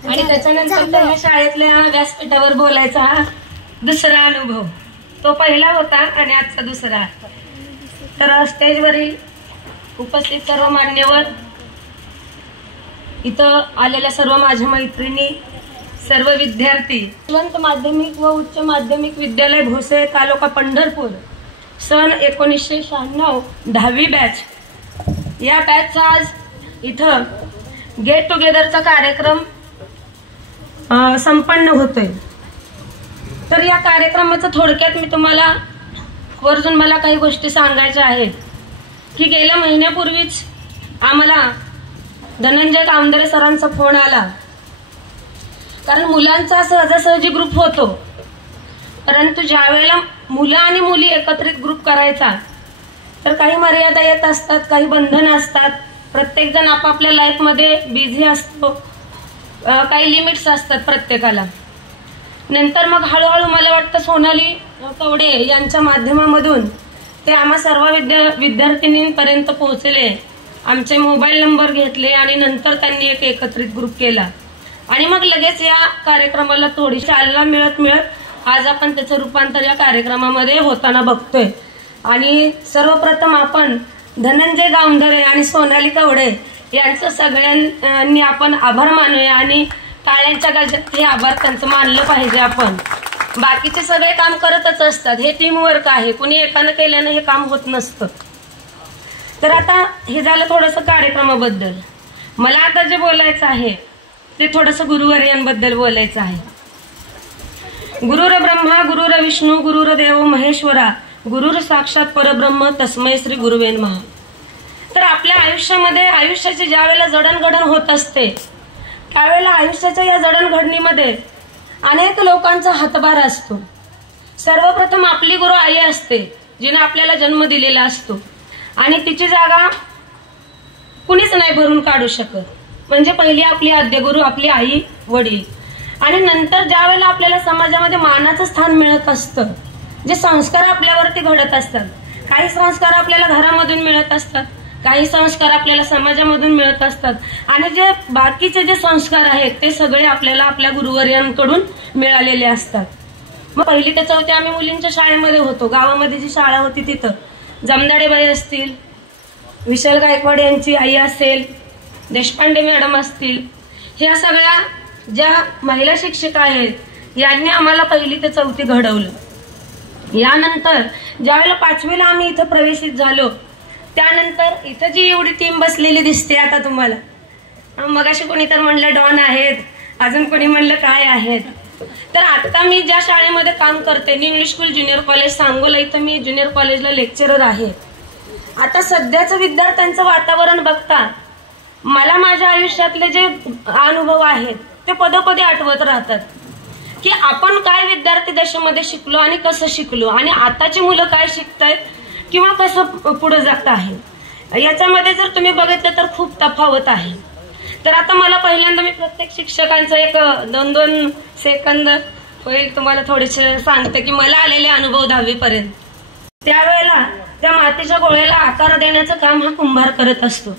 आणि त्याच्यानंतर त्या शाळेतल्या व्यासपीठावर बोलायचा हा दुसरा अनुभव, तो पहिला होता आणि आजचा दुसरा. तर स्टेजवरील उपस्थित सर्व मान्यवर, इथं आलेल्या सर्व माझ्या मैत्रिणी, सर्व विद्यार्थी, यशवंत माध्यमिक व उच्च माध्यमिक विद्यालय भोसे तालुका पंढरपूर, सन 1996 10वी बॅच. या बॅचचा आज इथं गेट टुगेदरचा कार्यक्रम संपन्न होतोय. तर या कार्यक्रमाचं थोडक्यात मी तुम्हाला वरतून मला काही गोष्टी सांगायच्या आहेत की गेल्या महिन्यापूर्वीच आम्हाला धनंजय कामदरे सरांचा फोन आला. कारण मुलांचा सहजासहजी ग्रुप होतो, परंतु ज्यावेळेला मुलं आणि मुली एकत्रित ग्रुप करायचा तर काही मर्यादा येत असतात, काही बंधनं असतात. प्रत्येक जण आपापल्या लाईफमध्ये बिझी असतो, काही लिमिट्स असतात प्रत्येकाला. नंतर मग हळूहळू मला वाटतं सोनाली कवडे यांच्या माध्यमामधून ते आम्हा सर्व विद्यार्थिनींपर्यंत पोहोचले. आमचे मोबाईल नंबर घेतले आणि नंतर त्यांनी एक एकत्रित ग्रुप केला आणि मग लगेच या कार्यक्रमाला थोडी चालना मिळत आज आपण त्याचं रूपांतर या कार्यक्रमामध्ये होताना बघतोय. आणि सर्वप्रथम आपण धनंजय गावंढरे आणि सोनाली कवडे यांचं सगळ्यांनी आपण आभार मानूया आणि टाळ्यांच्या गजरात हे आभार त्यांचं मानलं पाहिजे. आपण बाकीचे सगळे काम करतच असतात, हे टीम वर्क आहे, कुणी एकानं केल्यानं हे काम होत नसतं. तर आता हे झालं थोडंसं कार्यक्रमाबद्दल. मला आता जे बोलायचं आहे ते थोडंसं गुरुवर्यांबद्दल बोलायचं आहे. गुरुर ब्रह्मा गुरुर विष्णू गुरुर देव महेश्वरा गुरुर साक्षात परब्रह्म तस्मै श्री गुरुवे नमः. तर आपल्या आयुष्यामध्ये आयुष्याची ज्या वेळेला जडणघडण होत असते त्यावेळेला आयुष्याच्या या जडणघडणीमध्ये अनेक लोकांचा हातभार असतो. सर्वप्रथम आपली गुरु आई असते, जिने आपल्याला जन्म दिलेला असतो आणि तिची जागा कुणीच नाही भरून काढू शकत. म्हणजे पहिली आपली आद्यगुरु आपली आई वडील. आणि नंतर ज्या वेळेला आपल्याला समाजामध्ये मानाचं स्थान मिळत असतं, जे संस्कार आपल्यावरती घडत असतात, काही संस्कार आपल्याला घरामधून मिळत असतात, काही संस्कार आपल्याला समाजामधून मिळत असतात आणि जे बाकीचे जे संस्कार आहेत ते सगळे आपल्याला आपल्या गुरुवर्यांकडून मिळालेले असतात. मग पहिली ते चौथी आम्ही मुलींच्या शाळेमध्ये होतो. गावामध्ये जी शाळा होती तिथं जमदाडेबाई असतील, विशाल गायकवाड यांची आई असेल, देशपांडे मॅडम असतील, ह्या सगळ्या ज्या महिला शिक्षिका आहेत यांनी आम्हाला पहिली ते चौथी घडवलं. यानंतर ज्यावेळेला 5वीला आम्ही इथं प्रवेशित झालो त्यानंतर इथं जी एवढी टीम बसलेली दिसते आता तुम्हाला, मगाशी कोणी तर म्हणलं डॉन आहेत, अजून कोणी म्हणलं काय आहेत. तर आता मी ज्या शाळेमध्ये काम करते new English school junior college Sangola, इथं मी ज्युनियर कॉलेजला लेक्चरर आहे. आता सध्याचं विद्यार्थ्यांचं वातावरण बघता मला माझ्या आयुष्यातले जे अनुभव आहेत ते पदोपदी आठवत राहतात की आपण काय विद्यार्थी दशेमध्ये शिकलो आणि कसं शिकलो आणि आताची मुलं काय शिकतायत किंवा कसं पुढे जात आहे. याच्यामध्ये जर तुम्ही बघितलं तर खूप तफावत आहे. तर आता मला पहिल्यांदा मी प्रत्येक शिक्षकांचं एक 2-2 सेकंद होईल तुम्हाला थोडेसे सांगते की मला आलेले अनुभव 10वी पर्यंत. त्यावेळेला त्या मातीच्या गोळ्याला आकार देण्याचं काम हा कुंभार करत असतो.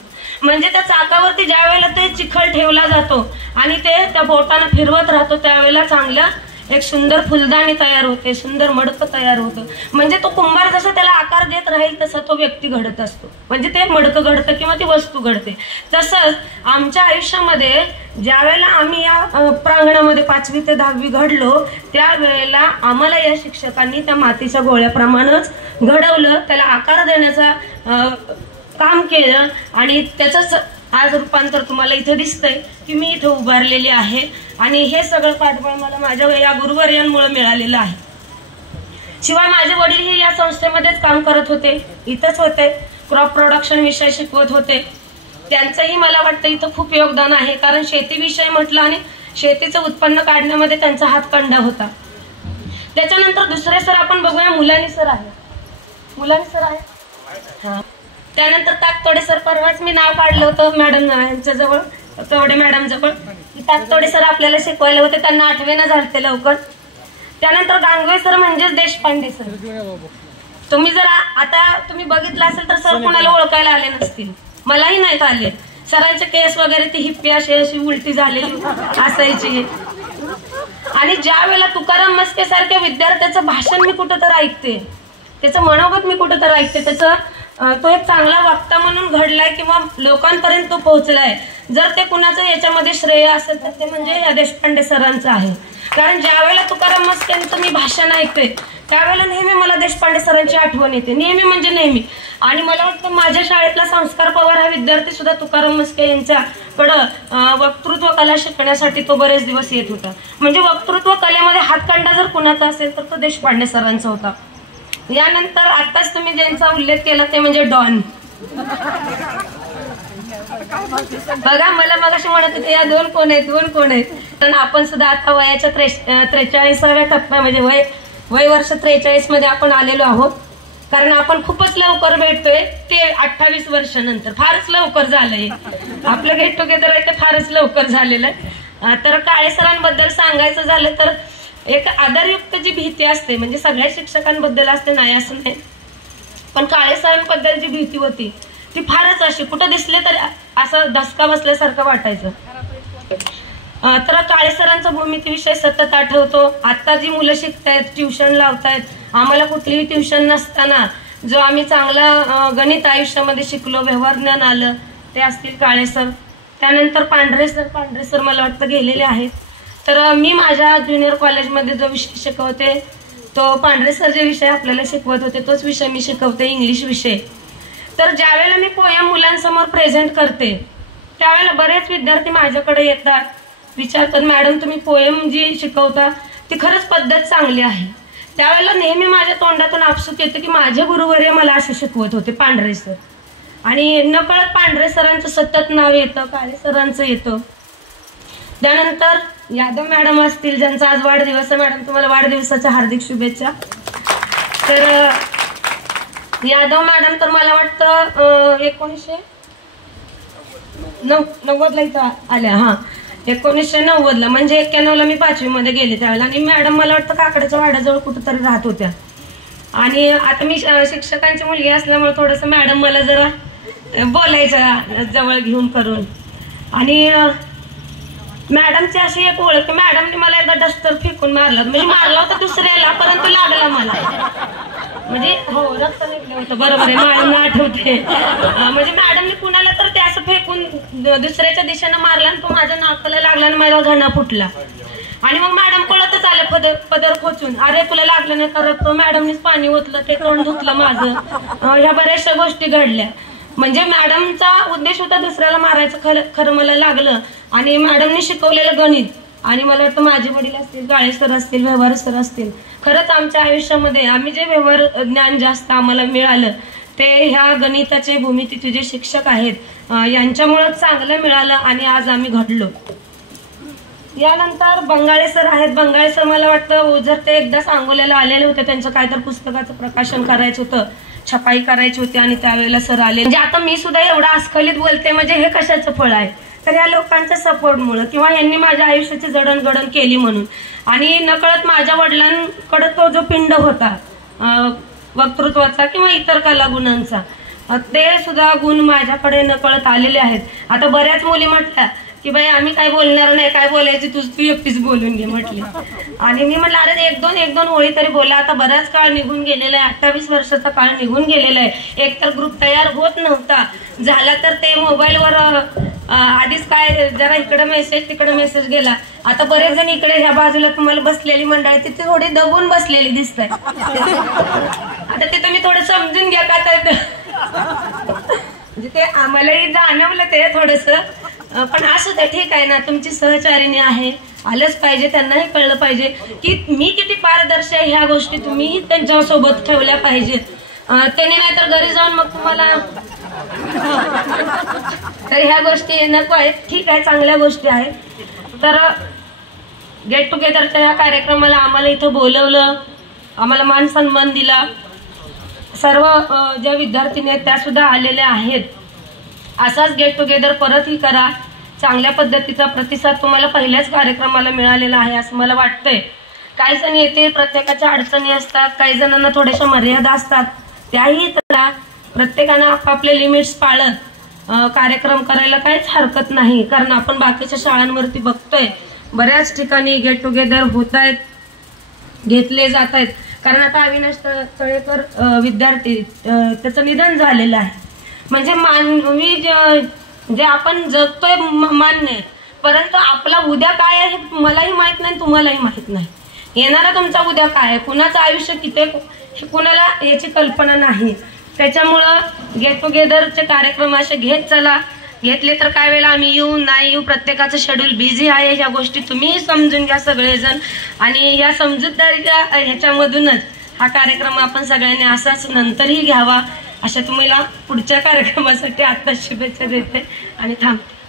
म्हणजे त्या चाकावरती ज्या वेळेला ते चिखल ठेवला जातो आणि ते त्या बोटाने फिरवत राहतो त्यावेळेला चांगला एक सुंदर फुलदाणी तयार होते, सुंदर मडकं तयार होतं. म्हणजे तो कुंभार जसं त्याला आकार देत राहील तसा तो व्यक्ती घडत असतो, म्हणजे ते मडकं घडतं किंवा ती वस्तू घडते. तसंच आमच्या आयुष्यामध्ये ज्या वेळेला आम्ही या प्रांगणामध्ये 5वी ते 10वी घडलो त्यावेळेला आम्हाला या शिक्षकांनी त्या मातीच्या गोळ्याप्रमाणेच घडवलं, त्याला आकार देण्याचा काम केलं आणि त्याचंच आज रूपांतर तुम्हाला इथं दिसतंय की मी इथं उभारलेली आहे. आणि हे सगळं पाठबळ मला माझ्या या गुरुवर्यांमुळे मिळालेलं आहे. शिवाय माझे वडीलही या संस्थेमध्येच काम करत होते, इथंच होते, क्रॉप प्रोडक्शन विषय शिकवत होते. त्यांचंही मला वाटतं इथं खूप योगदान आहे, कारण शेतीविषयी म्हटलं आणि शेतीचं उत्पन्न काढण्यामध्ये त्यांचा हातखंडा होता. त्याच्यानंतर दुसरे सर आपण बघूया, मुलानी सर आहे. मुलानी सर आहे हा. त्यानंतर ताकतोडे सर, परवाच मी नाव काढलं होतं मॅडम यांच्या जवळ, कवडे मॅडम जवळ. ताकतोडे सर आपल्याला शिकवायला होते, त्यांना आठवेना झालते लवकर. त्यानंतर गांगवे सर म्हणजेच देशपांडे सर. तुम्ही जर आता तुम्ही बघितलं असेल तर सर कोणाला ओळखायला आले नसतील, मलाही नाहीत आले. सरांचे केस वगैरे ती हिप्पी अशी उलटी झालेली असायची. आणि ज्या वेळेला तुकाराम मस्के सारख्या विद्यार्थ्याचं भाषण मी कुठं तर ऐकते, त्याचं मनोगत मी कुठं तर ऐकते, त्याचं तो एक चांगला वक्ता म्हणून घडलाय किंवा लोकांपर्यंत तो पोहोचलाय, जर ते कुणाचं याच्यामध्ये श्रेय असेल तर ते म्हणजे या देशपांडे सरांचं आहे. कारण ज्या वेळेला तुकाराम मस्केंचं मी भाषण ऐकते त्यावेळेला नेहमी मला देशपांडे सरांची आठवण येते, नेहमी म्हणजे नेहमी. आणि मला वाटतं माझ्या शाळेतला संस्कार पवार हा विद्यार्थी सुद्धा तुकाराम मस्के यांच्याकडं वक्तृत्व कला शिकण्यासाठी तो बरेच दिवस येत होता. म्हणजे वक्तृत्व कलेमध्ये हातखंडा जर कुणाचा असेल तर तो देशपांडे सरांचा होता. यानंतर आताच तुम्ही ज्यांचा उल्लेख केला ते म्हणजे डॉन. बघा, मला मगाशी म्हणत होते या दोन कोण आहेत. पण आपण सुद्धा आता वयाच्या 43व्या टप्प्या म्हणजे वय वर्ष 43 मध्ये आपण आलेलो आहोत. कारण आपण खूपच लवकर भेटतोय, ते 28 वर्षानंतर फारच लवकर झालंय आपलं गेट टुगेदर आहे, ते फारच लवकर झालेलं आहे. तर काळे सरांबद्दल सांगायचं झालं तर एक आदरयुक्त जी भीती असते, म्हणजे सगळ्या शिक्षकांबद्दल असते नाही असं नाही, पण काळे सरांबद्दल जी भीती होती ती फारच अशी कुठं दिसले तर असं धसका बसल्यासारखं वाटायचं. तर काळे सरांचा भूमिती विषय सतत आठवतो. आता जी मुलं शिकतायत, ट्युशन लावतायत, आम्हाला कुठलीही ट्युशन नसताना जो आम्ही चांगला गणित आयुष्यामध्ये शिकलो, व्यवहार ज्ञान आलं, ते असतील काळे सर. त्यानंतर पांढरे सर मला वाटतं गेलेले आहेत. तर मी माझ्या ज्युनियर कॉलेजमध्ये जो विषय शिकवते तो पांढरे सर जे विषय आपल्याला शिकवत होते तोच विषय मी शिकवते, इंग्लिश विषय. तर ज्या वेळेला मी पोयम मुलांसमोर प्रेझेंट करते त्यावेळेला बरेच विद्यार्थी माझ्याकडे येतात, विचारतात मॅडम तुम्ही पोयम जी शिकवता ती खरंच पद्धत चांगली आहे. त्यावेळेला नेहमी माझ्या तोंडातून आपसूक येतं की माझे गुरुवर्य मला असे शिकवत होते पांढरे सर. आणि नकळत पांढरे सरांचं सतत नाव येतं, काळे सरांचं येतं. त्यानंतर यादव मॅडम असतील ज्यांचा आज वाढदिवस आहे. मॅडम तुम्हाला वाढदिवसाच्या हार्दिक शुभेच्छा. तर यादव मॅडम तर मला वाटतं 1990ला इथं आल्या. 1990ला म्हणजे 91ला मी 5वी मध्ये गेले त्यावेळेला. आणि मॅडम मला वाटतं काकड्याच्या वाड्याजवळ कुठंतरी राहत होत्या. आणि आता मी शिक्षकांची मुलगी असल्यामुळे थोडंसं मॅडम मला जरा बोलायच्या जवळ घेऊन करून. आणि मॅडमची अशी एक ओळख, मॅडमने मला एकदा डस्टर फेकून मारला, म्हणजे मारला होता दुसऱ्याला परंतु लागला मला, म्हणजे हो रक्त निघलं होतं. बरोबर आहे, मॅडमला आठवते. म्हणजे मॅडमने कुणाला तर ते असं फेकून दुसऱ्याच्या दिशेनं मारला आणि तो माझ्या नाकाला लागला आणि मला घणा फुटला. आणि मग मॅडम कळतच आलं पदर खोचून, अरे तुला लागलं नाही तर तो मॅडमनीच पाणी ओतलं, ते तोंड धुतलं माझं. ह्या बऱ्याचशा गोष्टी घडल्या. म्हणजे मॅडमचा उद्देश होता दुसऱ्याला मारायचं, खरं मला लागलं. आणि मॅडमने शिकवलेलं गणित आणि मला वाटतं माझे वडील असतील, काळे सर असतील, व्यवहार सर असतील, खरंच आमच्या आयुष्यामध्ये आम्ही जे व्यवहार ज्ञान जास्त आम्हाला मिळालं ते ह्या गणिताचे भूमितीचे जे शिक्षक आहेत यांच्यामुळे चांगलं मिळालं आणि आज आम्ही घडलो. यानंतर बंगाळे सर आहेत. बंगाळे सर मला वाटतं जर ते एकदा सांगोल्याला आलेले होते, त्यांचं काय तर पुस्तकाचं प्रकाशन करायचं होतं, छपाई करायची होती आणि त्यावेळेला सर आले. म्हणजे आता मी सुद्धा एवढा अस्खलित बोलते म्हणजे हे कशाचं फळ आहे, तर या लोकांच्या सपोर्टमुळे किंवा यांनी माझ्या आयुष्याची जडणघडण केली म्हणून. आणि नकळत माझ्या वडिलांकडे तो जो पिंड होता वक्तृत्वाचा किंवा इतर कला गुणांचा, ते सुद्धा गुण माझ्याकडे नकळत आलेले आहेत. आता बऱ्याच मुली म्हटल्या की बाई आम्ही काय बोलणार नाही, काय बोलायची तू एकटीच बोलून घे म्हटली. आणि मी म्हटलं अरे एक दोन ओळी तरी बोला. आता बराच काळ निघून गेलेला आहे, 28 वर्षाचा काळ निघून गेलेला आहे. एक तर ग्रुप तयार होत नव्हता, झाला तर ते मोबाईलवर आधीच काय जरा इकडे मेसेज तिकडे मेसेज गेला. आता बरेच जण इकडे ह्या बाजूला तुम्हाला बसलेली मंडळी तिथे थोडी दबून बसलेली दिसत आहे. आता ते तुम्ही थोडं समजून घ्या का, तर म्हणजे ते आम्हालाही जाणवलं ते थोडस. पण असं ते ठीक आहे ना, तुमची सहचारिणी आहे, आलंच पाहिजे, त्यांनाही कळलं पाहिजे की मी किती पारदर्शी आहे. ह्या गोष्टी तुम्हीही त्यांच्यासोबत ठेवल्या पाहिजेत. त्यांनी नाही तर घरी जाऊन मग तुम्हाला तर ह्या गोष्टी नको आहेत. ठीक आहे, चांगल्या गोष्टी आहेत. तर गेट टुगेदरच्या या कार्यक्रमाला आम्हाला इथं बोलवलं, आम्हाला मान सन्मान दिला. सर्व ज्या विद्यार्थिनी आहेत त्या सुद्धा आलेल्या आहेत. असाच गेट टुगेदर परतही करा. चांगल्या पद्धतीचा प्रतिसाद तुम्हाला पहिल्याच कार्यक्रमाला मिळालेला आहे असं मला वाटतंय. काही जण येते, प्रत्येकाच्या अडचणी असतात, काही जणांना थोड्याशा मर्यादा असतात, त्याही तर प्रत्येकानं आपापले लिमिट्स पाळत कार्यक्रम करायला काहीच हरकत नाही, कारण आपण बाकीच्या शाळांवरती बघतोय बऱ्याच ठिकाणी गेट टुगेदर होत आहेत, घेतले जात आहेत. कारण आता अविनाश तळेकर विद्यार्थी त्याचं निधन झालेलं आहे. म्हणजे मानवी जे आपण जगतोय मान्य, परंतु आपला उद्या काय आहे मलाही माहित नाही, तुम्हालाही माहित नाही. येणारा तुमचा उद्या काय आहे, कुणाचं आयुष्य किती हे कुणाला याची कल्पना नाही. त्याच्यामुळं गेट टुगेदरचे कार्यक्रम असे घेत चला. घेतले तर काय वेळेला आम्ही येऊ नाही येऊ, प्रत्येकाचं शेड्यूल बिझी आहे. ह्या गोष्टी तुम्ही समजून घ्या सगळेजण, आणि या समजूतदारीच्या ह्याच्यामधूनच हा कार्यक्रम आपण सगळ्यांनी असाच नंतरही घ्यावा. अशा तुम्हाला पुढच्या कार्यक्रमासाठी आता शुभेच्छा देते आणि थांबते.